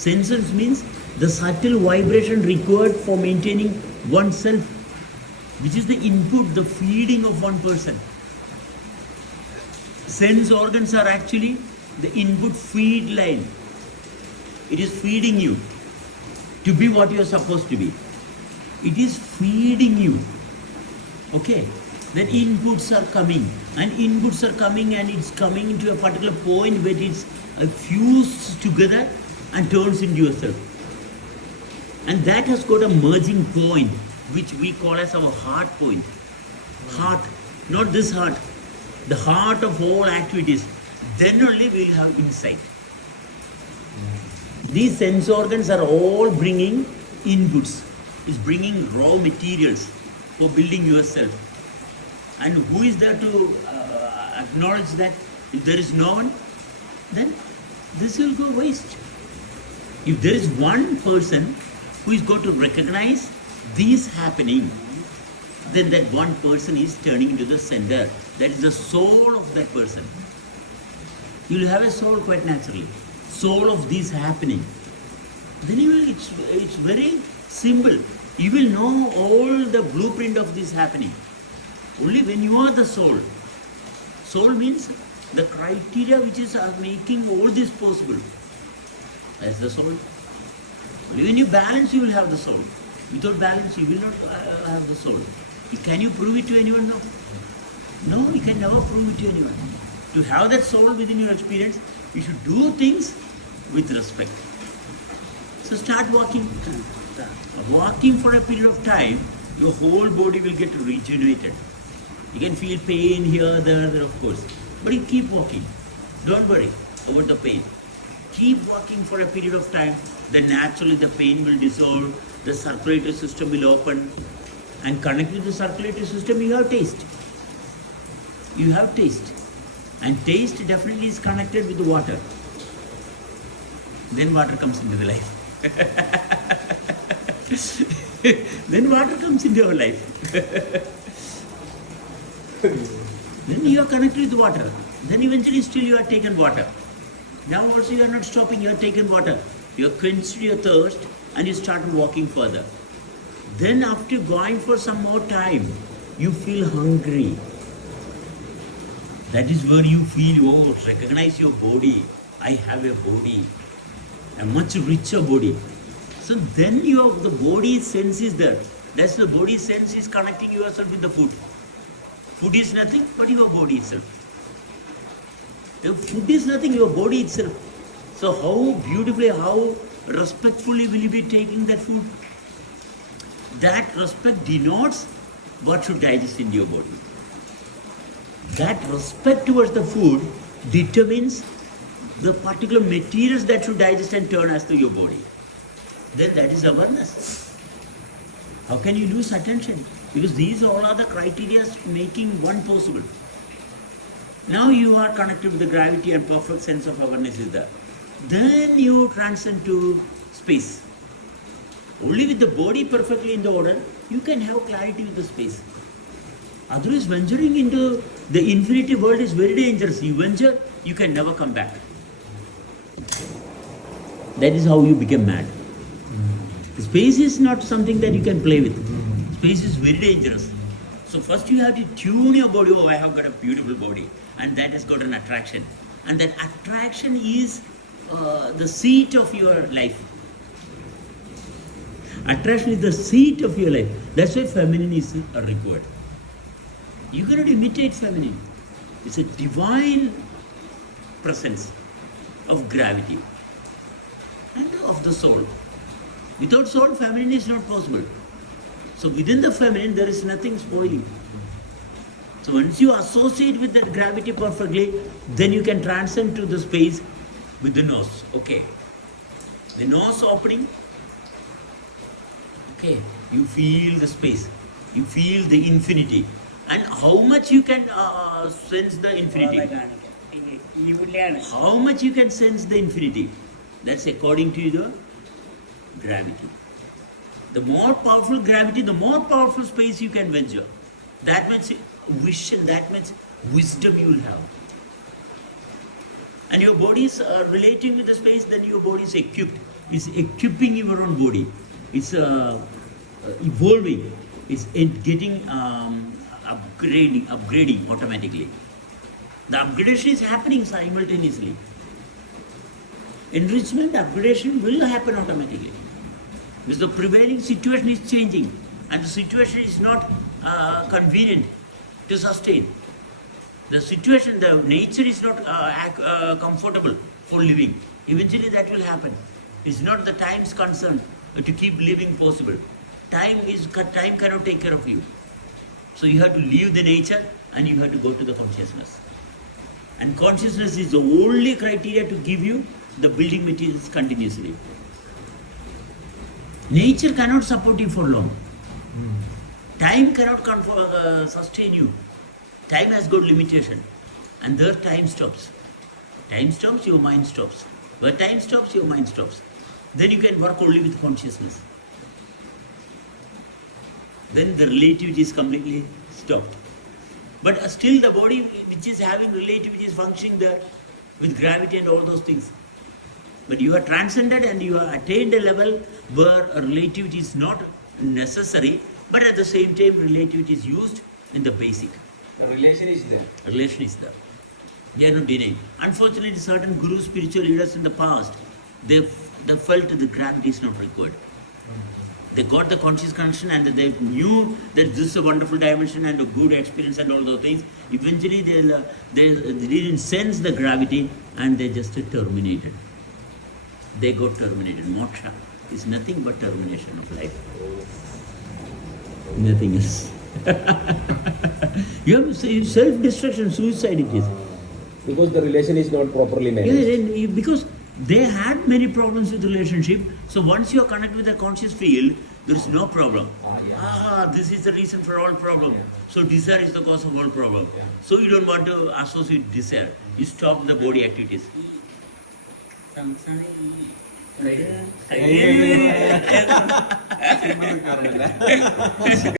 Sensors means the subtle vibration required for maintaining oneself, which is the input, the feeding of one person. Sense organs are actually the input feed line. It is feeding you to be what you are supposed to be. It is feeding you. Okay? Then inputs are coming. And inputs are coming and it's coming into a particular point where it's fused together and turns into yourself. And that has got a merging point, which we call as our heart point. Heart, not this heart, the heart of all activities. Then only we will have insight. These sense organs are all bringing inputs. It's bringing raw materials for building yourself. And who is there to acknowledge that? If there is no one, then this will go waste. If there is one person who is going to recognize this happening, then that one person is turning into the center. That is the soul of that person. You will have a soul quite naturally. Soul of this happening. Then you will, it's very simple. You will know all the blueprint of this happening. Only when you are the soul. Soul means the criteria which is making all this possible. That's the soul. Only when you balance, you will have the soul. Without balance, you will not have the soul. Can you prove it to anyone? No. No, you can never prove it to anyone. To have that soul within your experience, you should do things with respect. So start walking. Walking for a period of time, your whole body will get rejuvenated. You can feel pain here, there, of course. But you keep walking. Don't worry about the pain. Keep walking for a period of time. Then naturally the pain will dissolve. The circulatory system will open. And connected to the circulatory system, you have taste. You have taste. And taste definitely is connected with the water. Then water comes into the life. Then water comes into our life. Then you are connected with water. Then eventually still you are taken water. Now also you are not stopping, you are taken water. You have quenched your thirst and you start walking further. Then after going for some more time, you feel hungry. That is where you feel, oh, recognize your body. I have a body, a much richer body. So then the body sense is there. That's the body sense is connecting yourself with the food. Food is nothing but your body itself. The food is nothing, your body itself. So how beautifully, how respectfully will you be taking that food? That respect denotes what should digest in your body. That respect towards the food determines the particular materials that should digest and turn as to your body. Then that is awareness. How can you lose attention? Because these all are the criteria making one possible. Now you are connected with the gravity and perfect sense of awareness is there. Then you transcend to space. Only with the body perfectly in the order, you can have clarity with the space. Otherwise, venturing into the infinity world is very dangerous. You venture, you can never come back. That is how you become mad. Space is not something that you can play with. Space is very dangerous. So first you have to tune your body. Oh, I have got a beautiful body. And that has got an attraction. And that attraction is the seat of your life. Attraction is the seat of your life. That's why feminine is required. You cannot imitate feminine. It's a divine presence of gravity and of the soul. Without soul, feminine is not possible. So within the feminine, there is nothing spoiling. So once you associate with that gravity perfectly, then you can transcend to the space with the nose. Okay. The nose opening. Okay. You feel the space. You feel the infinity. And how much you can sense the infinity? How much you can sense the infinity? That's according to the gravity. The more powerful gravity, the more powerful space you can venture. That means vision, that means wisdom you will have. And your body is relating with the space, then your body is equipped is equipping your own body. It's evolving. It's getting upgrading automatically. The upgradation is happening simultaneously. Enrichment, upgradation will happen automatically. Because the prevailing situation is changing and the situation is not convenient to sustain. The situation, the nature is not comfortable for living. Eventually that will happen. It's not the time's concern to keep living possible. Time cannot take care of you. So you have to leave the nature and you have to go to the consciousness. And consciousness is the only criteria to give you the building materials continuously. Nature cannot support you for long. Time cannot sustain you. Time has got limitation. And there time stops. Time stops, your mind stops. Where time stops, your mind stops. Then you can work only with consciousness. Then the relativity is completely stopped. But still the body which is having relativity is functioning there with gravity and all those things. But you are transcended and you have attained a level where a relativity is not necessary, but at the same time relativity is used in the basic. The relation is there. Relation is there. They are not denying. Unfortunately, certain gurus, spiritual leaders in the past, they felt the gravity is not required. They got the conscious connection and they knew that this is a wonderful dimension and a good experience and all those things. Eventually, they didn't sense the gravity and they just terminated. They got terminated. Moksha is nothing but termination of life. Nothing else. You have to say self-destruction, suicide it is. Because the relation is not properly managed. Yeah, because they had many problems with relationship. So once you are connected with the conscious field, there is no problem. This is the reason for all problem. So desire is the cause of all problem. So you don't want to associate desire. You stop the body activities.